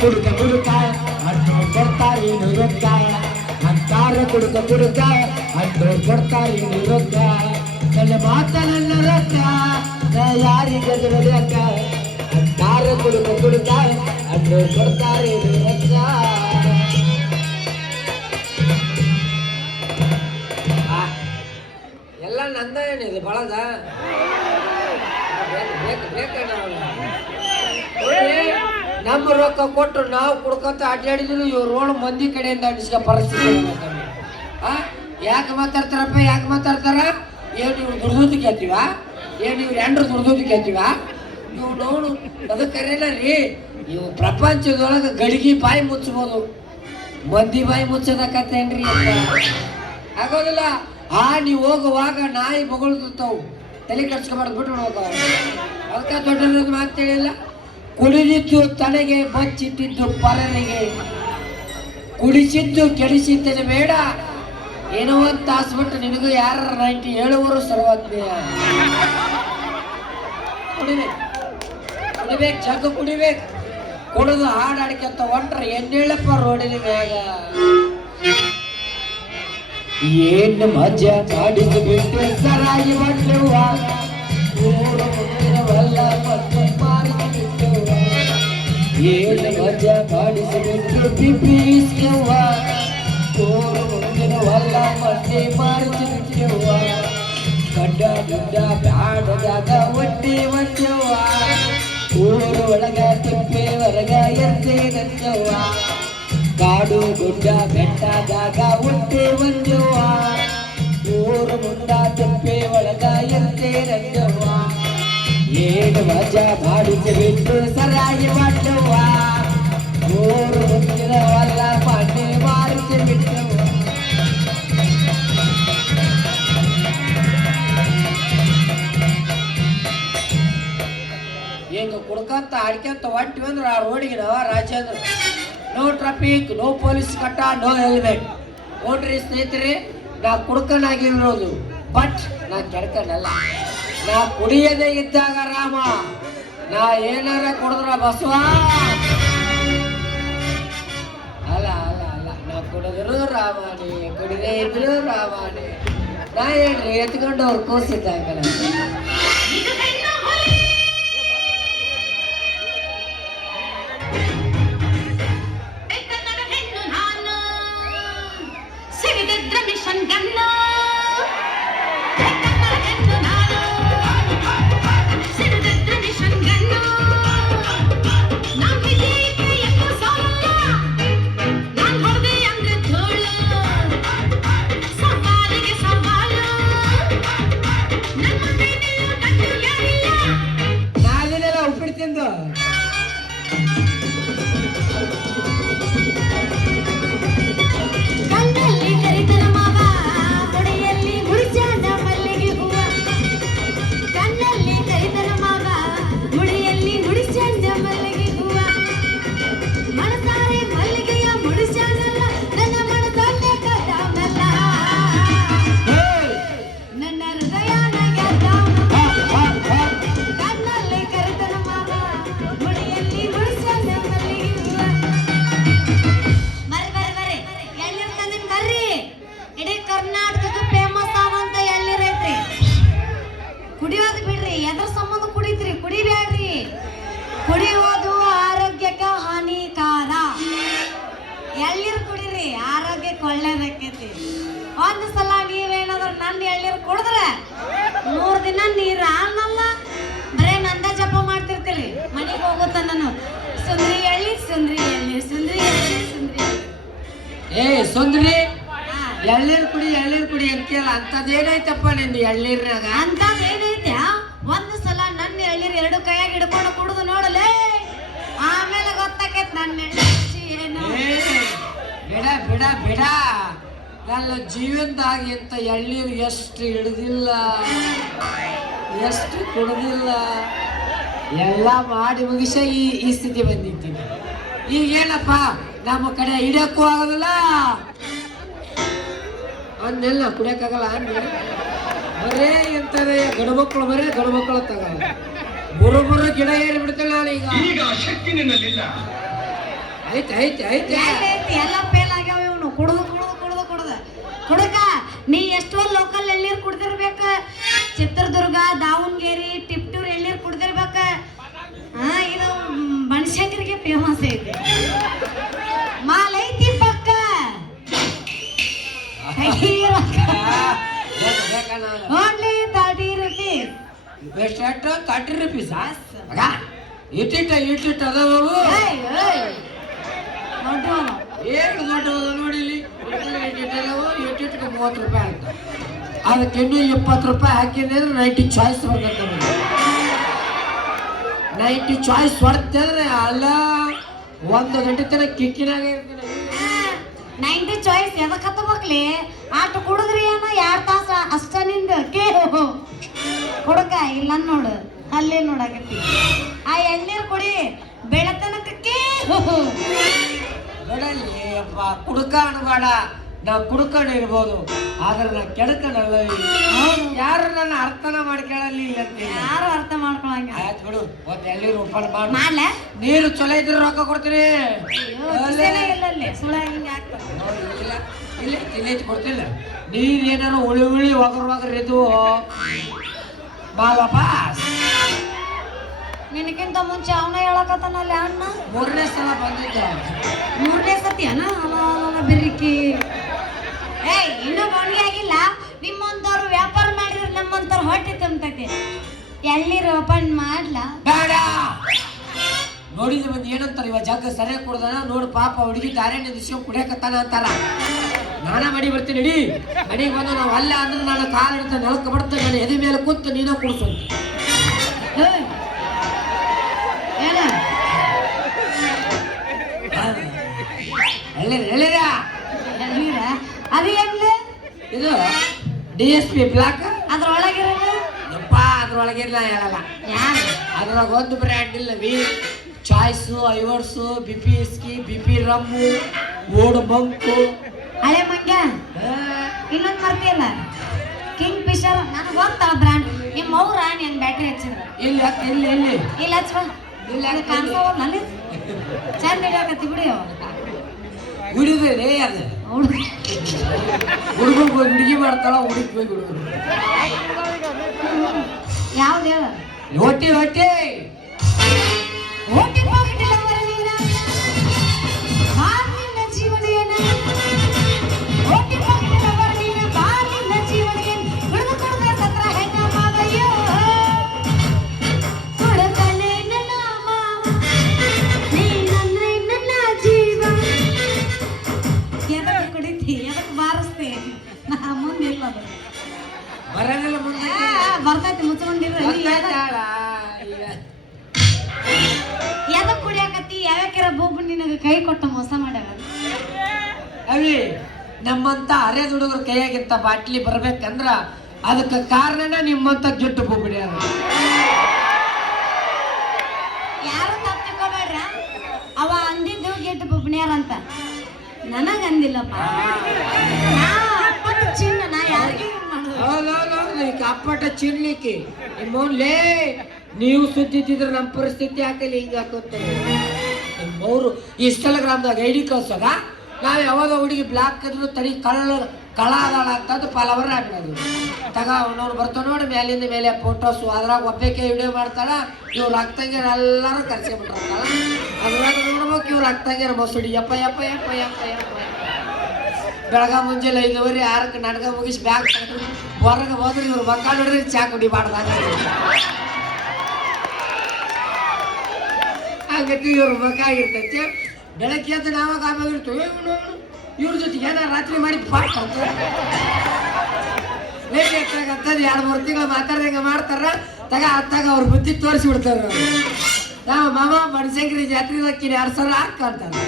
ಕುಡುಕ ಅಡ್ಡು ಕೊಡ್ತಾರೆ ರೊಕ್ಕ ಅಂತಾರ ಕುಡುಕ ಅಡ್ಡು ಕೊಡ್ತಾರೆ ರೊಕ್ಕ ನನ್ನ ಮಾತ ನನ್ನ ರೊಕ್ಕ ಯಾರಿಗೆ ಲೆಕ್ಕ ಅಂತಾರ ಕುಡುಕ ಅಡ್ಡು ಕೊಡ್ತಾರೆ ರೊಕ್ಕ. ಎಲ್ಲ ನಂದ ಏನಿದೆ ಬಳಗ ನಮ್ಮ ರೊಕ್ಕ ಕೊಟ್ಟು ನಾವು ಕುಡ್ಕೊಂತ ಅಡ್ಡಾಡಿದ್ರು ಇವ್ರು ರೋಡ್ ಮಂದಿ ಕಡೆಯಿಂದ ಅಡಿಸ್ಕೊ ಪರಿಸ್ಥಿತಿ. ಯಾಕೆ ಮಾತಾಡ್ತಾರ ಏನು ಇವ್ರು ದುಡ್ದು ಕೇಳ್ತೀವ ಏನು ಇವ್ರು ಎಂಡ್ರು ದುಡ್ದು ಕೇಳ್ತೀವ ಇವು ನೋಡು ಅದಕ್ಕೆ ಕರೆಯಲ್ಲ ರೀ. ಇವು ಪ್ರಪಂಚದೊಳಗೆ ಗಡಿಗೆ ಬಾಯಿ ಮುಚ್ಚಬೋದು, ಮಂದಿ ಬಾಯಿ ಮುಚ್ಚೋದಕ್ಕತ್ತೇನ್ರಿ ಆಗೋದಿಲ್ಲ. ನೀವು ಹೋಗುವಾಗ ನಾಯಿ ಬೊಗಳ್ತಾವು, ತಲೆ ಕಟ್ಸ್ಕೊಬಾರ್ದು ಬಿಟ್ಟು ಹೋಗ. ಅದಕ್ಕೆ ದೊಡ್ಡ ಮಾತೇಳಿಲ್ಲ. ಕುಡಿದಿದ್ದು ತನಗೆ ಬಚ್ಚಿಟ್ಟಿದ್ದು ಪರರಿಗೆ, ಕುಡಿಸಿದ್ದು ಕೆಡಿಸಿದ್ದನೆ ಬೇಡ. ಏನೋ ಒಂದು ತಾಸು ಬಿಟ್ಟು ನಿನಗೂ ಯಾರ 90 ಹೇಳುವರು ಸರ್ವಜ್ಞ. ಕುಡಿಬೇಕು ಜಗ್ಗು ಕುಡಿಬೇಕು. ಕುಡಿದು ಹಾಡಾಡ್ಕೊಂತ ಹೊಂಟ್ರೆ ಎನ್ನೇಳಪ್ಪ ರೋಡಿನ ಮ್ಯಾಗ. ಏನು ಮಜಾ ಮಾಡಿಸಬೇಕು ಸರಾಗಿ ಮಾಡ್ಲುವ ಊರವಲ್ಲ ಮತ್ತೆ ಮಾರಿಸುವ. ಏನು ಮಜಾ ಮಾಡಿಸಬೇಕು ಬಿಪಿಸುವ ಊರು ಮುಂದಿನವಲ್ಲ ಮತ್ತೆ ಮಾರಿಸುವ. ಗಡ್ಡ ಗುಡ್ಡ ಬ್ಯಾಡದಾಗ ಒಟ್ಟಿ ಮಂಜವ್ವ ಊರು ಒಳಗ ತಿಪ್ಪೆ ಹೊರಗ ಎರ್ದೆ ಗಂಜವ್ವ. ಕಾಡು ಗುಡ್ಡ ಬೆಟ್ಟದಾಗ ಒಟ್ಟೆ ಮಂಜವ್ವ ಊರು ಮುಂಡ ತಿಪ್ಪೆ ಒಳಗ ಎರ್ದೆ ರಂಜವ್ವ. ಏನು ಮಜಾ ಮಾಡಿಸಬಿಟ್ಟು ಸರಾಗಿ ಮಾಡ್ಲವ್ವ ಊರು ಮುಂದಿನವಲ್ಲ ಮನೆ ಮಾರಿಸಿಬಿಟ್ಟವ್ವ. ಹಿಂಗ ಕುಡ್ಕಂತ ಆಡ್ಕೊಂತ ಹೊಂಟಿವಿ ಅಂದ್ರೆ ಆ ರೋಡಿಗೆ ನಾವ Rajendra. No traffic, no police ಕಟ್ಟ, ನೋ ಹೆಲ್ಮೆಟ್. ನೋಡ್ರಿ ಸ್ನೇಹಿತರೆ, ನಾ ಕುಡ್ಕನಾಗಿರೋದು ಬಟ್ ನಾ ಕೆಡ್ಕನಲ್ಲ. ನಾ ಕುಡಿಯದೇ ಇದ್ದಾಗ ರಾಮ, ನಾ ಏನಾರ ಕುಡಿದ್ರ ಬಸವ. ಅಲ್ಲ ಅಲ್ಲ ಅಲ್ಲ ನಾ ಕುಡಿದ್ರು ರಾಮಾಣಿ, ಕುಡಿದೇ ಇದ್ರು ರಾಮಾಣಿ. ನಾ ಹೇಳ್ರಿ ಎತ್ಕೊಂಡು ಅವ್ರು ಕೂಸಿದ್ದಾಗಲ್ಲ. ಕುಡಿಯೋದು ಬಿಡ್ರಿ, ಎದ್ರ ಸಂಬಂಧ ಕುಡಿದ್ರಿ? ಕುಡಿಬ್ಯಾಡ್ರಿ. ಕುಡಿಯೋದು ಆರೋಗ್ಯಕ್ಕೆ ಹಾನಿಕಾರ. ಎಳ್ಳೀರು ಕುಡಿರಿ, ಆರೋಗ್ಯಕ್ಕೆ ಒಳ್ಳೇದಕ್ಕೈತಿ. ಒಂದು ಸಲ ನೀವೇನಾದ್ರು ನನ್ನ ಎಳ್ಳೀರು ಕುಡಿದ್ರೆ 3 ದಿನ ನೀರು ಅನ್ನಲ್ಲ, ಬರೇ ನಂದ ಜಪ ಮಾಡ್ತಿರ್ತೀರಿ. ಮನೆಗೆ ಹೋಗುತ್ತ ನಾನು ಸುಂದ್ರಿ ಎಳ್ಳಿ ಸುಂದ್ರಿ ಎಳ್ಳಿ ಸುಂದ್ರಿ ಎಳ್ಳಿ ಸುಂದ್ರಿ. ಸುಂದ್ರಿ ಎಳ್ಳೀರು ಕುಡಿ ಅಂತೀಯಲ್ಲ, ಅಂತದೇನೈತಪ್ಪ ನಿಂದು ಎಳ್ಳೀರ್ನಾಗ? ಅಂತದೇನೈತ್ಯಾ? ಒಂದು ಸಲ ನನ್ನ ಎಳ್ಳೀರು 2 ಕೈಯಾಗ ಹಿಡ್ಕೊಂಡು ಕುಡಿದು ನೋಡಲೇ, ಆಮೇಲೆ ಗೊತ್ತಾಕೈತ್ ನನ್ನ ಏನು. ಬಿಡ ಬಿಡ ಬಿಡ, ನನ್ನ ಜೀವನದಾಗ ಇಂಥ ಎಳ್ಳೀರು ಎಷ್ಟು ಹಿಡ್ದಿಲ್ಲ, ಎಷ್ಟು ಕುಡ್ದಿಲ್ಲ. ಎಲ್ಲ ಮಾಡಿ ಮುಗಿಸ ಈ ಸ್ಥಿತಿ ಬಂದಿದ್ದೀನಿ. ಈಗೇನಪ್ಪ ನಮ್ಮ ಕಡೆ ಹಿಡಿಯಕ್ಕೂ ಆಗೋದಿಲ್ಲ, ಅನ್ನೆಲ್ಲ ಕುಡಿಯಕ್ಕಾಗಲ್ಲ. ಬರೇ ಎಂತಾರೆ ಗಂಡುಮಕ್ಕಳು, ಬರೇ ಗಂಡುಮಕ್ಕಳು ತಗಲ್ಲ. ಬುರು ಗಿಡ ಏರಿ ಬಿಡ್ತೇನೆ ನಾನು. ಈಗ ಶಕ್ತಿ ನಿನ್ನಲ್ಲಿಲ್ಲ. ಐತೆ ಐತೆ ಐತೆ ಎಲ್ಲ ಫೇಲ್ ಆಗ್ಯಾವ ಇವನು ಕುಡ್ದು ಕುಡ್ದು ಕುಡ್ದು ಕುಡ್ದು ಕುಡಕ ನೀ ಎಷ್ಟೋ ಲೋಕಲ್ ಎಳ್ನೀರು ಕುಡ್ದಿರ್ಬೇಕ ಚಿತ್ರದುರ್ಗ ದಾವಣಗೆರೆ ಟಿಪ್ಟೂರ್ ಎಳ್ನೀರು ಕುಡ್ದಿರ್ಬೇಕ ಇದು ಬನಶಂಕರಿಗೆ ಫೇಮಸ್ ಐತಿ ಮಾಲ್ ಐತಿ ಪಕ್ಕ ಓನ್ಲಿ 30 rupees ಬೆಸ್ಟ್ ಆಟ 30 rupees ಇಟ್ಟಿಟ್ಟ ಅದಾವು ಏನು ದೊಡ್ಡದು ನೋಡಿ ಇಲ್ಲಿ ಇಟ್ಟಿಟ್ಟು 30 ರೂಪಾಯಿ ಅಂತ ಅದಕ್ಕೆ ಇನ್ನೂ 20 ರೂಪಾಯಿ ಹಾಕಿದ್ರೆ 90 ಚಾಯ್ಸ್ ಬರ್ತದೆ 90 ಚಾಯ್ಸ್ ಹೊಡ್ತಿದ್ರೆ ಅಲ್ಲ 1 ಗಂಟೆ ತನಕ ಕಿಕ್ಕಿನಾಗ 90 ಚಾಯ್ಸ್ ಎದಕ್ಕೆ ಹತ್ತಬೇಕ್ಲಿ ಆಟ ಕುಡಿದ್ರಿ ಏನೋ 2 ತಾಸು ಅಷ್ಟ ನಿಂದ ಹುಡುಗ ಇಲ್ಲ ನೋಡು ಅಲ್ಲೇ ನೋಡಾಕತ್ತಿ ಆ ಎಳ್ನೀರು ಕುಡಿ ಬೆಳತನಕಕ್ಕೆ ಬಿಡಲಿ ಅಪ್ಪ ಕುಡ್ಕ ಅನ್ಬೇಡ ನಾ ಕುಡ್ಕೊಂಡು ಇರ್ಬೋದು ಆದ್ರೆ ನಾ ಕೆಡ್ಕಣಲ್ಲ ಯಾರು ನನ್ನ ಅರ್ಥನ ಮಾಡ್ಕೊಳ್ಳಲಿ ಇಲ್ಲ ಯಾರು ಅರ್ಥ ಮಾಡ್ಕೊಳಂಗ ಆಯ್ತು ಬಿಡು ಒಂದ್ ಎಳ್ನೀರು ಓಪನ್ ಮಾಡ್ಲ ನೀರು ಚಲೋ ಇದ್ರೆ ರೊಕ್ಕ ಕೊಡ್ತೀನಿ ಇಲ್ಲ ತಿನ್ನೈತಿ ಕೊಡ್ತಿಲ್ಲ ನೀರ್ ಏನಾರು ಉಳಿ ಒಗರ್ ಇದು ಬಾಬಾ ನಿನಗಿಂತ ಮುಂಚೆ ಅವನ ಹೇಳಕತ್ತಾನಲ್ಲಿ ಅಣ್ಣ 3ನೇ ಸಲ ಬಂದಿದ್ದ 3ನೇ ಸತಿ ಅಣ್ಣ ಬೆರ್ರಿಕಿ ಇನ್ನೂ ಬಣ್ಣಿಗೆ ಆಗಿಲ್ಲ ನಿಮ್ಮಂತವ್ರು ವ್ಯಾಪಾರ ಮಾಡಿದ್ರೆ ನಮ್ಮಂತವ್ರು ಹೊಟ್ಟೆ ತುಂಬತೈತಿ ಎಳ್ನೀರು ಓಪನ್ ಮಾಡ್ಲಾ ಬೇಡ ನೋಡಿದ್ರೆ ಬಂದು ಏನಂತಾರೆ ಇವ ಜಗ್ಗ ಸರಿಯಾಗಿ ಕುಡ್ದಾನ ನೋಡು ಪಾಪ ಹುಡುಗಿ ದಾರ್ಯಾಣ್ಯ ದಿವ್ಸ ಕುಡಿಯಕತ್ತಾನ ಅಂತಾರ ನಾನ ಮಡಿ ಬರ್ತೀನಿ ನಡಿ ಮನೆಗೆ ಬಂದು ನಾವು ಅಲ್ಲ ಅಂದ್ರೆ ನಾನು ಕಾಲು ಹಿಡ್ತ ನೆಲಕ್ಕೆ ಬರ್ತೇನೆ ನಾನು ಎದೆ ಮೇಲೆ ಕೂತು ನೀನ ಕುಡಿಸು ಹೇಳಿರ ಅದು ಎಲ್ಲಿ ಇದು DSP ಬ್ಲಾಕ್ ಅದ್ರೊಳಗಿರೋದು ಯಪ್ಪ ಅದ್ರೊಳಗಿರ್ಲ ಹೇಳಲ್ಲ ಯಾರು ಅದ್ರೊಳಗೆ ಒಂದು ಬ್ರ್ಯಾಂಡ್ ಇಲ್ಲ ಚಾಯ್ಸು ಐವರ್ಸು ಬಿಪಿ ಇಸ್ಕಿ ಬಿಪಿ ರಮ್ಮು ಓಡು ಬಂಕು ಹಳೆ ಮಂಗ್ಯ ಇನ್ನೊಂದು ಮರ್ತಿಯಲ್ಲ ಕಿಂಗ್ ಫಿಶರ್ ನನಗೆ ಗೊತ್ತಲ್ಲ ಬ್ರ್ಯಾಂಡ್ ನಿಮ್ಮ ಅವ್ರ ನೀನು ಬ್ಯಾಟ್ರಿ ಹಚ್ಚಿದ್ರ ಇಲ್ಲಿ ಇಲ್ಲಿ ಇಲ್ಲಿ ಇಲ್ಲ ಹಚ್ಚ ಇಲ್ಲ ಕಾಣಿಸೋಲ್ಲ ಅಲ್ಲಿ ಚಂದ ಹಿಡಿಯಾಕತ್ತಿ ಬಿಡಿ ಹುಡುಗರೇ ಅದು ಹುಡುಗ ಹುಡುಗಿ ಮಾಡ್ತಾಳ ಹುಡುಗಿ ಹೋಗಿ ಹುಡುಗರು ಯಾವ್ದು ಹೇಳ ಹೊಟ್ಟಿ ಹೊಟ್ಟಿ ಹೊಟ್ಟಿ ಪಾಕಿಟಿಲ್ಲ ಬರಲಿನ ಬಾಲಿನ ಜೀವನ ಏನ ಹೊಟ್ಟಿ ಪಾಕಿಟಿಲ್ಲ ಬರಲಿನ ಬಾಲಿನ ಜೀವನ ಏನ ಕುಡಿದು ಕುಡಿದ ಸತ್ರ ಹೆಣ್ಣ ಮಾವಯ್ಯೋ ಕುಡಕಲೆ ನನ್ನ ಮಾವ ನೀನಂದ್ರೆ ನನ್ನ ಜೀವ ಎದಕ್ಕೆ ಕುಡಿತಿ ಎದಕ್ಕೆ ಬಾರಿಸ್ತಿ ನಾ ಮುಂದಿಲ್ಲ ಬರಂಗಿಲ್ಲ ಮುಂದೆ ಬರ್ತೈತಿ ಮುಚ್ಕೊಂಡಿರ ಎದಕ್ ಕುಡಿಯಾಕತ್ತಿ ಯಾವ್ಯಾಕಿರ ಬೋಬು ನಿನಗೆ ಕೈ ಕೊಟ್ಟ ಮೋಸ ಮಾಡ್ಯಾವ ಅವಿ ನಮ್ಮಂತ ಅರೆದ ಹುಡುಗರ ಕೈಯಾಗಿಂತ ಬಾಟ್ಲಿ ಬರ್ಬೇಕಂದ್ರ ಅದಕ್ಕೆ ಕಾರಣನ ನಿಮ್ಮಂತ ಜುಟ್ಟು ಬೋಬಿಡ್ಯಾರ ಯಾರು ತಪ್ಪಿಕೋಬೇಡ್ರ ಅವ ಅಂದಿದ್ದು ಗೆಟ್ಟು ಬೊಬ್ಬಣ್ಯಾರ ಅಂತ ನನಗ ಅಂದಿಲ್ಲಪ್ಪ ನಾ ಅಪ್ಪಟ ಚಿನ್ನ ನಾ ಯಾರಿಗೆ ಹೌದೌದು ಅಪ್ಪಟ ಚಿನ್ಲಿಕ್ಕೆ ನಿಮ್ಮವ್ಲೇ ನೀವು ಸುದ್ದಿದ್ರೆ ನಮ್ಮ ಪರಿಸ್ಥಿತಿ ಹಾಕಲಿ ಹಿಂಗೆ ಹಾಕೋತಾರೆ ನಿಮ್ಮವ್ರು ಇನ್ಸ್ಟಾಗ್ರಾಮ್ದಾಗ ಐಡಿ ಕಳ್ಸೋದ ನಾವು ಯಾವಾಗ ಹುಡುಗಿ ಬ್ಲಾಕ್ ಇದ್ರು ತಡಿ ಕಳ ಅದಾಳ ಅಂತಂದು ಫಾಲೋವರ್ ಆಗ್ಬಿಡೋದು ತಗ ಅವನವ್ರು ಬರ್ತಾವ ನೋಡಿ ಮೇಲಿಂದ ಮೇಲೆ ಫೋಟೋಸು ಅದ್ರಾಗ ಒಬ್ಬಕ್ಕೆ ವಿಡಿಯೋ ಮಾಡ್ತಾಳ ಇವ್ರು ಅಕ್ಕಂಗಿರ ಎಲ್ಲರೂ ಕರ್ಸ್ಕೊಂಡ್ಬಿಟ್ಟಿರ್ತಾಳ ಅದ್ರಾಗ ನೋಡ್ಬೇಕು ಇವ್ರು ಅಕ್ಕಂಗಿರ ಮಸೂಡಿ ಯಪ್ಪ ಯಪ್ಪ ಯಪ್ಪ ಯಪ್ಪ ಯಪ್ಪ ಬೆಳಗ ಮುಂಜಾನೆ 5:30 6ಕ್ಕೆ ನಾಟಕ ಮುಗಿಸಿ ಬ್ಯಾಗ್ ತಗೊಂಡು ಹೊರಗೆ ಹೋದ್ರೆ ಇವ್ರು ಮಕ್ಕ ನೋಡ್ರಿ ಚಾ ಕುಡಿಬಾರ್ದಾಗ ಹಾಗತಿ ಇವ್ರ ಮಕ್ಕ ಆಗಿರ್ತೈತಿ ಬೆಳಗ್ಗೆ ಎದ್ದು ನಾವಾಗ ಆವಾಗಿರ್ತೇವೆ ಇವ್ರ ಜೊತೆಗೆ ಏನಾರು ರಾತ್ರಿ ಮಾಡಿ ಪಾಠ ಅಂತಾರೆ ಲೇಟ್ ಆಗ್ತಾಗಂತದ್ದು 2-3 ತಿಂಗಳು ಮಾತಾಡ್ದಂಗೆ ಮಾಡ್ತಾರ ತಗ ಅತ್ತಾಗ ಅವ್ರ ಬುದ್ಧಿ ತೋರಿಸಿ ಬಿಡ್ತಾರ ನಾವು ಮಾಮ ಬನಶಂಕರಿ ಜಾತ್ರೆ ಹಾಕಿನಿ 2,000 ಹಾಕ್ಕೊಂತಾರೆ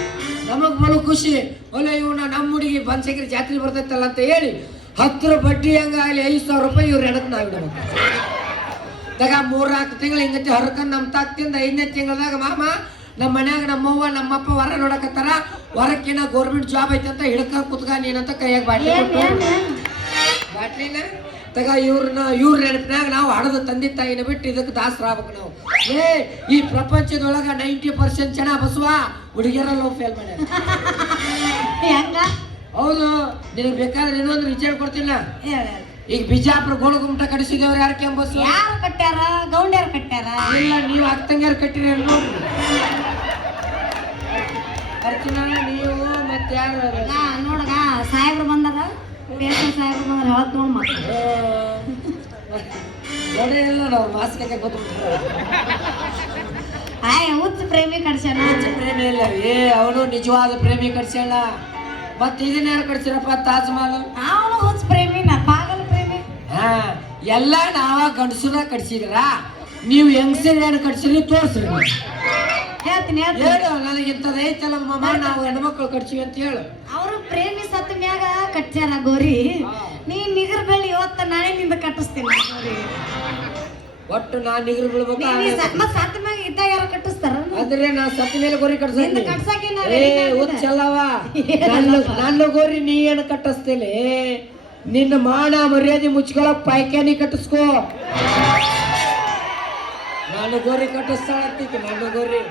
ನಮಗೆ ಬಲು ಖುಷಿ ಒಲೆ ಇವನ ನಮ್ಮ ಹುಡುಗಿ ಬನಶಂಕರಿ ಜಾತ್ರೆ ಬರ್ತೈತಲ್ಲ ಅಂತ ಹೇಳಿ 10 ಬಡ್ಡಿ ಹಂಗಾಗಲಿ 5,000 ರೂಪಾಯಿ ಇವ್ರು ಎಡಕ್ಕೆ ನಾವು ಇಡಬೇಕು ತಗ 3-4 ತಿಂಗಳು ಹಿಂಗತಿ ಹೊರಕಂದು ನಮ್ಮ ತಾಕ್ತಿಂದ 5ನೇ ತಿಂಗಳದಾಗ ಮಾಮ ನಮ್ಮ ಮನ್ಯಾಗ ನಮ್ಮವ್ವ ನಮ್ಮಪ್ಪ ಹೊರ ನೋಡಕತ್ತಾರ ಹೊರಕ್ಕಿನ ಗೌರ್ಮೆಂಟ್ ಜಾಬ್ ಐತೆ ಅಂತ ಹಿಡ್ಕೊಂಡು ಕುತ್ಕ ನೀನಂತ ಕೈಯಾಗ ಬಾಟ್ಲಿನ ತಗ ಇವ್ರ ನೆನಪಿನಾಗ ನಾವು ಹಡದು ತಂದೆ ತಾಯಿನ ಬಿಟ್ಟು ಇದಕ್ಕೆ ದಾಸರಾಗ್ಬೇಕು ನಾವು. ಈ ಪ್ರಪಂಚದೊಳಗ 90% ಜನ ಬಸವ ಹುಡುಗಿಯರಲ್ಲ ಫೇಲ್ ಮಾಡ್ಯಾರ. ಹೆಂಗ? ಹೌದು, ನಿನಗೆ ಬೇಕಾದ್ರೆ ಇನ್ನೊಂದು ವಿಚಾರ ಕೊಡ್ತಿಲ್ಲ. ಈಗ ಬಿಜಾಪುರ ಗೋಳಗುಮಟ ಕಡಿಸಿದವ್ರು ಯಾರು ಕೆಂಬಸ್? ಯಾರು ಕಟ್ಟ್ಯಾರ? ಗೌಂಡ್ಯಾರ ಕಟ್ಟ್ಯಾರ? ಇಲ್ಲ, ನೀವು ಅಕ್ಕಂಗ್ಯಾರು ಕಟ್ಟಿರಿ ನೋಡ್ರಿ. ಅರ್ಚನಾ, ನೀವು ಮತ್ತೆ ಯಾರು? ನೋಡಗ ಸಾಹೇಬ್ರು ಬಂದಾರ, ಪೇಷಂಟ್ ಸಾಹೇಬ್ರು ಬಂದಾರ, ಹೇಳತ್ ನೋಡ್ ಮತ್ತೆ ನೋಡೇ ಇಲ್ಲ ನಾವು ಮಾಸ್ಕ ಗೊತ್ತಿರ್ತಾರೆ. ಹುಚ್ಚ ಪ್ರೇಮಿ ಕಡ್ಸ್ಯಾನ. ಪ್ರೇಮಿ ಇಲ್ಲ ಅವನು ನಿಜವಾದ ಪ್ರೇಮಿ ಕಡ್ಸ್ಯಾಳ. ಮತ್ತೆ ಇದನ್ನ ಯಾರು ಕಡ್ಸಿರಪ್ಪ? ತಾಜ್ ಮಹಲ್. ಅವನು ಹುಚ್ಚ ಪ್ರೇಮಿ, ನಾ ಪಾಗಲ್ ಪ್ರೇಮಿ. ಎಲ್ಲ ನಾವ ಗಂಡಸರ ಕಡ್ಸಿದ್ರ, ನೀವು ಹೆಂಗಸರ್ ಏನು ಕಡ್ಸಿರಿ ತೋರ್ಸ್ರಿ. ಹೇಳ್ತೀನಿ ಹೇಳು, ನನಗಿಂತದ ಐತಲ್ಲ ಮಮ್ಮ, ನಾವು ಹೆಣ್ಮಕ್ಳು ಕಡ್ಸಿವಿ ಅಂತ ಹೇಳು. ಅವರು ಪ್ರೇಮಿ ಸತ್ತ ಮ್ಯಾಗ ಕಟ್ಸ್ಯಾರ ಗೋರಿ. ನೀ ನಿಗರ್ ಬೆಳ್ಳಿ ಇವತ್ತ ನಾಳೆ ನಿಂದ ಕಟ್ಟಿಸ್ತೀನಿ. ಒಟ್ಟು ನಾನ್ ನಿಗರು ಬೀಳ್ಬೇಕು. ಸತ್ತ ಮ್ಯಾಗ ಇದ್ದಾಗ ಯಾರು ಕಟ್ಟಿಸ್ತಾರ? ಅಂದ್ರೆ ನಾ ಸತ್ತ ಮೇಲೆ ಗೋರಿ ಕಟ್ಸ್ತೀನಿ. ಹುಚ್ಚಲ್ಲವ ನನ್ನ ಗೋರಿ ನೀ ಏನು ಕಟ್ಟಿಸ್ತೇನೆ? ನಿನ್ನ ಮಾನ ಮರ್ಯಾದೆ ಮುಚ್ಕೊಳಕ್ ಪಾಯ್ಕಾನಿ ಕಟ್ಟಿಸ್ಕೋ. ನಾನು ಗೋರಿ ಕಟ್ಟಿಸ್ತಾಳತ್ತೀಕ. ನನ್ನ ಗೋರಿ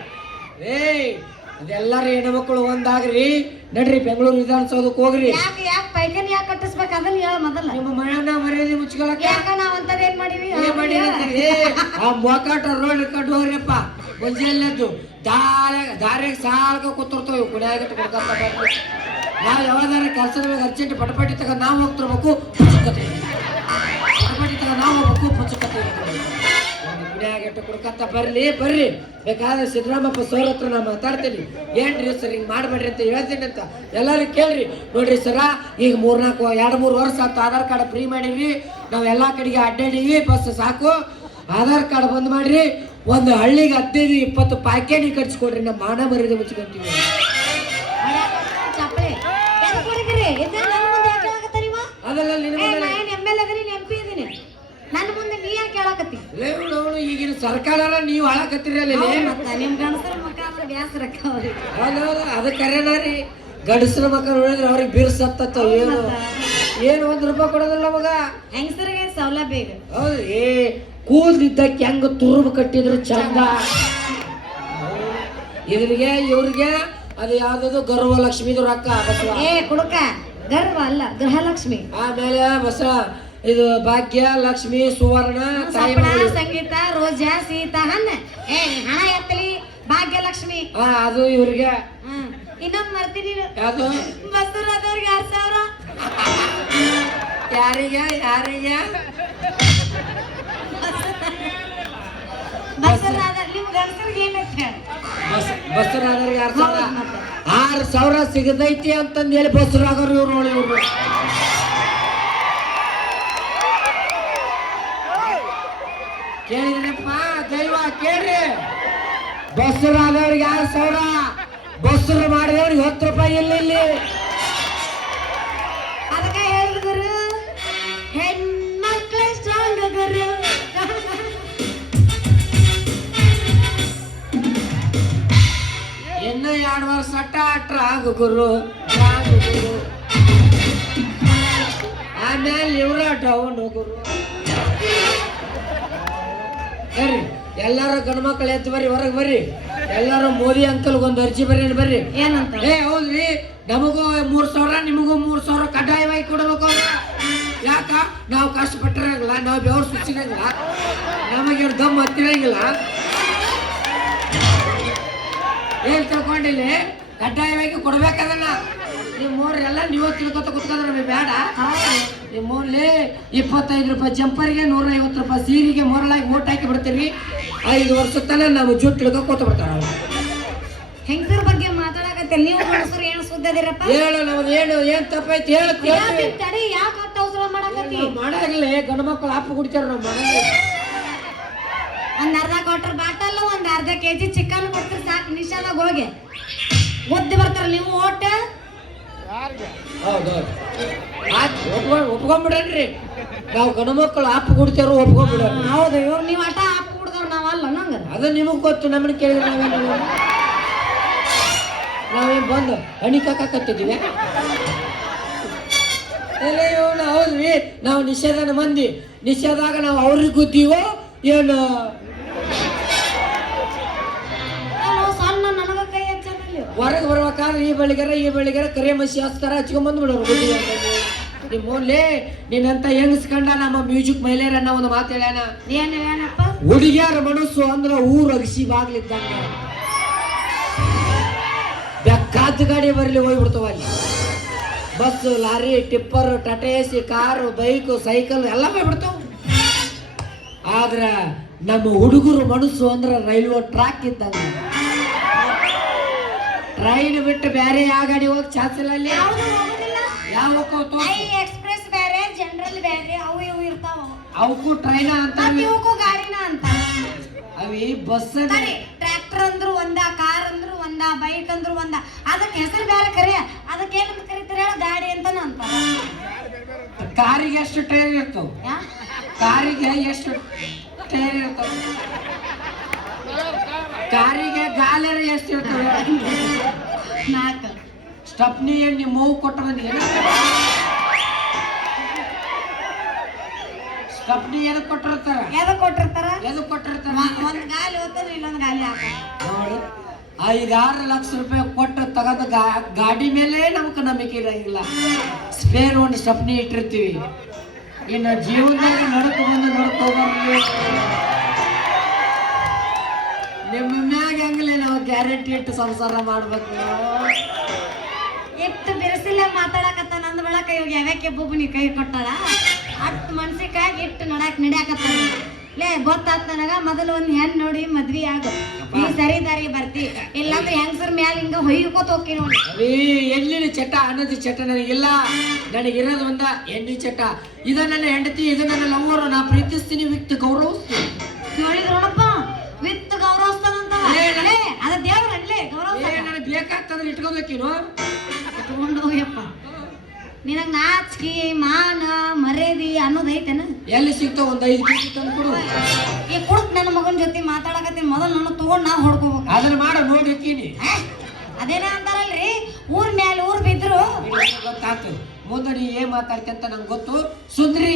ಅದೆಲ್ಲಾರು ಹೆಣ್ಮಕ್ಳು ಒಂದಾಗ್ರಿ, ನಡ್ರಿ ಬೆಂಗಳೂರು ವಿಧಾನಸೌಧಕ್ಕೆ ಹೋಗ್ರಿ. ಯಾಕೆ ಪೈಕನ್ ಯಾಕೆ ಕಟ್ಟಿಸ್ಬೇಕು ಅದನ್ನ ಹೇಳ ಮೊದಲ. ನಿಮ್ಮ ಮಾನ ಮರ್ಯಾದೆ ಮುಚ್ಕೊಳಕ್ ಯಾಕ ನಾವ್ ಅಂತದ್ ಏನ್ ಮಾಡಿವಿ? ಆ ಮೊಕಾಟ ರೋಡ್ ಕಟ್ಟು ಹೋಗ್ರಿಪ್ಪ. ಮುಂಜಾನೆದ್ದು ದಾರ್ಯಾಗ ಸಾಲ್ಕ ಕೂತಿರ್ತೇವೆ ಕುಡಿಯಾಗಿಟ್ಟು ಕೊಡ್ಕೊತ. ನಾವು ಯಾವ್ದಾರ ಕೆಲಸದ ಮೇಲೆ ಅರ್ಜೆಂಟ್ ಪಟಪಟಿ ತಗೊಂಡು ನಾವು ಹೋಗ್ತಿರ್ಬೇಕು, ಪುಚ್ಚಕತೆ ಪಟಪಟಿ ತಗೊಂಡು ನಾವು ಹೋಗ್ಬೇಕು, ಪುಚ್ಚಕತೆ ಕುಡಿಯಾಗಿಟ್ಟು ಕೊಡ್ಕತ್ತ. ಬರ್ರಿ ಬೇಕಾದ್ರೆ ಸಿದ್ದರಾಮಪ್ಪ ಸರ್ ಹತ್ರ ನಾ ಮಾತಾಡ್ತೀನಿ. ಏನ್ರಿ ಸರ್ ಹಿಂಗೆ ಮಾಡ್ಬೇಡ್ರಿ ಅಂತ ಹೇಳ್ತೀನಿ ಅಂತ ಎಲ್ಲರೂ ಕೇಳ್ರಿ. ನೋಡ್ರಿ ಸರ, ಈಗ 2-3 ವರ್ಷ ಆಯ್ತು ಆಧಾರ್ ಕಾರ್ಡ್ ಫ್ರೀ ಮಾಡಿರಿ. ನಾವು ಎಲ್ಲ ಕಡೆಗೆ ಅಡ್ಡಾಡೀವಿ, ಬಸ್ ಸಾಕು. ಆಧಾರ್ ಕಾರ್ಡ್ ಬಂದ್ ಮಾಡ್ರಿ. ಒಂದು ಹಳ್ಳಿಗೆ 15-20 ಪ್ಯಾಕೇಜ್ ಕಟ್ಸ್ಕೊಡ್ರಿ. ನಮ್ಮ ಮಾನ ಮರ್ಯಾದೆ ಮುಚ್ಕೊಂತೀವಿ. ಅದೆಲ್ಲ ನನ್ನ ಮುಂದೆ ನೀ ಯಾಕೆ ಹೇಳಕತ್ತಿ? ಈಗಿನ ಸರ್ಕಾರ ನೀವು ಹಾಳಾಕತ್ತೀರಿ. ನಿಮ್ ಗಂಡಸರ ಮಕ್ಕ ಅಂದ್ರೆ ಬ್ಯಾಸರಕ್ಕ ಅವ್ರಿಗೆ. ಅದ ಕರೆನ ರೀ. ಗಂಡಸರ ಮಕ್ಕ ನೋಡಿದ್ರೆ ಅವ್ರಿಗೆ ಬಿರ್ಸತ್ತ. ಏನು 1 ರೂಪಾಯಿ ಕೊಡೋದಿಲ್ಲ ಮಗ. ಹೆಂಗಸರಿಗೆ ಸೌಲಭ್ಯ ಈಗ. ಹೌದ್ರಿ, ಕೂದಲಿದ್ದಕ್ಕೆ ಹೆಂಗ ತುರುಬು ಕಟ್ಟಿದ್ರು ಚಂದ. ಇವ್ರಿಗೆ ಅದು ಯಾವ್ದು ಗರ್ವಲಕ್ಷ್ಮಿದು ರೊಕ್ಕ ಬಸವ. ಕುಡುಕ ಗರ್ವ ಅಲ್ಲ, ಗೃಹಲಕ್ಷ್ಮಿ. ಆಮೇಲೆ ಬಸ ಇದು ಭಾಗ್ಯ ಲಕ್ಷ್ಮಿ ಸುವರ್ಣ ಸಂಗೀತ ರೋಜಾ ಸೀತಾ ಹಣ್ಣ ಹಣ ಎತ್ತಲಿ ಭಾಗ್ಯಲಕ್ಷ್ಮಿ. ಅದು ಇವ್ರಿಗೆ. ಇನ್ನೊಂದು ಮರ್ತೀನಿ, ಯಾವ್ದು? ಬಸವರಾದವ್ರಿಗೆ 6,000. ಯಾರಿಗೆ ಬಸವರಾದ ನಿಮ್ ಗಂಡಸರಿಗೆ ಏನಂತ ಬಸವರಾದವ್ರಿಗೆ 6,000 ಸಿಗದೈತಿ ಅಂತಂದು ಹೇಳಿ ಬಸವರಾದವ್ರು ಇವ್ರು ನೋಡಿ. ಇವ್ರು ಕೇಳಿದ್ರಪ್ಪ ದೈವ ಕೇಳ್ರಿ. ಬಸವರಾದವ್ರಿಗೆ 6,000, ಬಸ್ಸರು ಮಾಡಿದವ್ರಿಗೆ 10 ರೂಪಾಯಿ ಇಲ್ಲಿ. ಅದಕ್ಕೆ ಹೇಳಿದ್ರು ಹೆಣ್ಮಕ್ಳ ಸ್ಟ್ರಾಂಗ್ ಗುರು. ಇನ್ನು 2 ವರ್ಷ ಟ್ರಾಂಗ್ ಗುರು. ಆಮೇಲೆ ಇವ್ರ ಡೌನ್ ಗುರು. ಬರ್ರಿ ಎಲ್ಲಾರು ಗಂಡ್ಮಕ್ಳು ಎದ್ದು ಬರ್ರಿ, ಹೊರಗೆ ಬರ್ರಿ. ಎಲ್ಲಾರು ಮೋದಿ ಅಂಕಲ್ಗೆ ಒಂದು ಅರ್ಜಿ ಬರ್ರಿ. ಏನಂತ? ಹೌದ್ರಿ, ನಮಗೂ 3,000 ನಿಮಗೂ 3,000 ಕಡ್ಡಾಯವಾಗಿ ಕೊಡಬೇಕು. ಯಾಕ? ನಾವು ಕಷ್ಟಪಟ್ಟಿರಂಗಿಲ್ಲ, ನಾವು ಬೆವರು ಸುಚ್ಚಿರಂಗಿಲ್ಲ, ನಮಗೆ ದಮ್ ಹತ್ತಿರಂಗಿಲ್ಲ. ಏನ್ ತಿಳ್ಕೊಂಡಿಲ್ಲ? ಕಡ್ಡಾಯವಾಗಿ ಕೊಡ್ಬೇಕದನ್ನ. ನಿಮ್ಮೂರೆಲ್ಲ ನೀವು ತಿಳ್ಕೊತ ಕುತ್ಕೊಂಡ್ರೆ ನಮಗೆ ಬೇಡ. ನಿಮ್ಮೂರಲ್ಲಿ 25 ರೂಪಾಯಿ ಜಂಪರ್ಗೆ 150 ರೂಪಾಯಿ ಸೀರೆಗೆ ಮೊರಳಾಗಿ ಓಟ್ ಹಾಕಿ ಬಿಡ್ತೀರಿ. 5 ವರ್ಷ ತನ ನಾವು ಜುಟ್ಟು ಹಿಡ್ಕೊ ಕೂತ ಬಿಡ್ತಾರ. ಹೆಂಗಸರ ಬಗ್ಗೆ ಮಾತಾಡಕತ್ತೆ ನೀವು ಗಂಡಸರು ಏನು ಸುದ್ದದಿರಪ್ಪ? ಹೇಳು, ನಮ್ದು ಏನ್ ತಪ್ಪೈತಿ ಹೇಳು. ತಡಿ, ಯಾಕೆ ಅಷ್ಟ ಅವಸರ ಮಾಡಕತ್ತಿ? ಮಾಡಾಗಿಲ್ಲ, ಗಂಡು ಮಕ್ಕಳು ಆಪು ಕುಡಿತಾರ. ನಾವು ಮಾಡಂಗಿಲ್ಲ. ಒಂದ್ ಅರ್ಧ ಕ್ವಾರ್ಟರ್ ಬಾಟಲ್, ಒಂದ್ ಅರ್ಧ ಕೆಜಿ ಚಿಕನ್ ಕೊಡ್ತೀರಿ ಸಾಕು. ನಿಶಾದಾಗ ಹೋಗಿ ಒದ್ದೆ ಬರ್ತಾರ ನೀವು ಓಟ್. ಹೌದೌದು, ಒಪ್ಕೊಂಡ್ಬಿಡ್ರಿ. ನಾವು ಗಂಡು ಮಕ್ಕಳು ಆಪು ಕುಡಿತಾರ, ಒಪ್ಕೊಂಡ್ಬಿಡ. ಹೌದು, ಇವ್ರು ನೀವು ಅಟ ಆಪು ಕುಡ್ದವ್ರು ನಾವಲ್ಲ ನಂಗ. ಅದು ನಿಮಗ್ ಗೊತ್ತು, ನಮ್ಮನ್ನ ಕೇಳಿದ್ರೆ ನಾವೇನ್ ಬಂದು ಹಣಿ ಕಾಕತ್ತಿದ್ದೀವಿ. ಇವನ ಹೌದ್ರಿ, ನಾವು ನಿಷೇಧನ ಮಂದಿ. ನಿಷೇಧಾಗ ನಾವು ಅವ್ರಿಗೆ ಗುದ್ದೀವೋ ಏನು? ಸಣ್ಣ ನನಗ ಕೈ ಹಚ್ಚಲ್ಲ. ಹೊರಗೆ ಬರ್ಬೇಕಾದ್ರೆ ಈ ಬೆಳಿಗ್ಗೆರ ಕರೆ ಮಸಿ ಹಚ್ತಾರ, ಹಚ್ಕೊಂಡ್ ಬಿಡೋರು ಗುದ್ದಿ ಅಂತ. ನಿಮ್ಮಲ್ಲಿ ನಿನ್ನಂತ ಹೆಂಗಸ್ಕಂಡ ನಮ್ಮ ಮ್ಯೂಸಿಕ್ ಮಹಿಳೆಯರನ್ನ ಒಂದು ಮಾತು ಹೇಳ್ಯಾನ. ಏನಪ್ಪ? ಹುಡುಗಿಯರ ಮನಸ್ಸು ಅಂದ್ರ ಊರು ಅಗಸಿ ಬಾಗ್ಲಿದ್ದಂಗ. ಬೆಕ್ಕಾದ ಗಾಡಿ ಬರಲಿ ಹೋಗ್ಬಿಡ್ತಾವ ಅಲ್ಲಿ. Bus, lorry, tipper, Tata AC, car, bike, cycle ಎಲ್ಲ ಹೋಗ್ಬಿಡ್ತಾವ. ಆದ್ರ ನಮ್ಮ ಹುಡುಗರು ಮನಸ್ಸು ಅಂದ್ರ ರೈಲ್ವೆ ಟ್ರ್ಯಾಕ್ ಇದ್ದಂಗ. ಟ್ರೈನ್ ಬಿಟ್ಟು ಬೇರೆ ಯಾವ ಗಾಡಿ ಹೋಗಿ ಚಾನ್ಸ್ ಇಲ್ಲ ಅಲ್ಲಿ. ಯಾವ ಎಕ್ಸ್ಪ್ರೆಸ್ ಬೇರೆ, ಜನರಲ್ ಬೇರೆ, ಅವು ಇವು ಇರ್ತಾವ. ಅವಕ್ಕೂ ಟ್ರೈನ ಅಂತ, ಇವಕ್ಕೂ ಗಾಡಿನ ಅಂತ. ಅವಿ ಬಸ್, ಟ್ರ್ಯಾಕ್ಟರ್ ಅಂದ್ರು ಒಂದ, ಕಾರ್ ಅಂದ್ರು ಒಂದ, ಬೈಕ್ ಅಂದ್ರು ಒಂದ. ಅದಕ್ಕೆ ಹೆಸರು ಬೇರೆ ಕರೆ. ಅದಕ್ಕೆ ಏನಂತ ಕರೀತಾರೆ ಹೇಳ? ಗಾಡಿ ಅಂತಾನ ಅಂತ. ಕಾರಿಗೆ ಎಷ್ಟು ಟೈರ್ ಇರ್ತಾವ? ಕಾರಿಗೆ ಎಷ್ಟು ಟೈರ್ ಇರ್ತಾವ? ಕಾರಿಗೆ ಗಾಲರಿ ಎಷ್ಟು ಇರ್ತವೆ? 4. ಸ್ಟಪ್ನಿ ಏನ್ ನಿಮ್ಮ ಮೂವ್ ಕೊಟ್ಟ ಬಂದಿಗೆ? ಸ್ಟಪ್ನಿ ಎದಕ್ ಕೊಟ್ಟಿರ್ತಾರ? ಎದಕ್ ಕೊಟ್ಟಿರ್ತಾರ? ಒಂದ್ ಗಾಲಿ ಹೋಗ್ತದ, ಇನ್ನೊಂದು ಗಾಲಿ ಹಾಕ. ನೋಡಿ, 5-6 ಲಕ್ಷ ರೂಪಾಯಿ ಕೊಟ್ಟು ತಗದ ಗಾಡಿ ಮೇಲೆ ನಮ್ಗೆ ನಂಬಿಕೆ ಇರಂಗಿಲ್ಲ. ಸ್ಪೇರ್ ಒಂದು ಸ್ಟಪ್ನಿ ಇಟ್ಟಿರ್ತೀವಿ. ಇನ್ನು ಜೀವನದಾಗ ನಡ್ಕೊ ಬಂದು ನಿಮ್ಮ ಮ್ಯಾಗ ಹೆಂಗ್ಲೆ ನಾವು ಗ್ಯಾರಂಟಿ ಇಟ್ಟು ಸಂಸಾರ ಮಾಡ್ಬೇಕು. ಎಷ್ಟು ಬಿರುಸಿಲ್ಲ ಮಾತಾಡಕತ್ತ. ನಂದ್ ಬಳಕ ಇವಾಗ ಯಾವ್ಯಾಕೆ ಬೊಬ್ಬನಿ ಕೈ ಕೊಟ್ಟಾಳ. ಅಷ್ಟು ಮನ್ಸಿಕಾಗಿ ಇಟ್ಟು ನಡ್ಯಾಕತ್ತ. ಲೇ ಗೊತ್ತಾತ್ ನನಗ. ಮೊದಲು ಒಂದ್ ಹೆಣ್ ನೋಡಿ ಮದ್ವಿ ಆಗು. ಈ ಸರಿ ದಾರಿ ಬರ್ತಿ. ಇಲ್ಲಾಂದ್ರೆ ಹೆಂಗಸರ್ ಮ್ಯಾಲ ಹಿಂಗ ಹೊಯ್ಕೋತ ಹೋಗಿ ನೋಡಿ. ಎಣ್ಣಿನ ಚಟ ಅನ್ನೋದು ಚಟ ನನಗಿಲ್ಲ. ನನಗಿರೋದು ಒಂದ ಎಣ್ಣಿ ಚಟ. ಇದ ನನ್ನ ಹೆಂಡತಿ, ಇದು ನನ್ನ ಲವ್ವರು. ನಾ ಪ್ರೀತಿಸ್ತೀನಿ, ವಿತ್ ಗೌರವಿಸ್ತೀನಿ. ಕೇಳಿದ್ರೋಣಪ್ಪ, ವಿತ್ ಗೌರವಿಸ್ತಾನಂತ. ಅದ ದೇವ್ರ ಅಲ್ಲೇ ಗೌರವ. ನನಗೆ ಬೇಕಾಗ್ತಂದ್ರೆ ಇಟ್ಕೋಬೇಕೇನು? ಇಟ್ಕೊಂಡು ಹೋಗ್ಯಪ್ಪ. ನಿನಗ್ ನಾಚಿಕೆ, ಮಾನ, ಮರ್ಯಾದಿ ಅನ್ನೋದು ಐತೆನ? ಎಲ್ಲಿ ಸಿಗ್ತಾವ? ಒಂದ್ 5 ಕೆಜಿ ತಂದು ಕೊಡು. ಈ ಕುಡುಕ್ ನನ್ನ ಮಗನ ಜೊತೆ ಮಾತಾಡಕತ್ತೀನಿ. ಮೊದಲು ನನ್ನ ತಗೊಂಡ್ ನಾ ಹೊಡ್ಕೋಬೇಕು. ಅದನ್ನ ಮಾಡ ನೋಡಿ ಹಾಕೀನಿ. ಅದೇನ ಅಂತಾರಲ್ರಿ, ಊರ್ ಮ್ಯಾಲ ಊರ್ ಬಿದ್ರು ಗೊತ್ತಾತು. ಮುಂದೆ ನೀ ಏನ್ ಮಾತಾಡ್ತಿ ಅಂತ ನಂಗೆ ಗೊತ್ತು. ಸುಂದ್ರಿ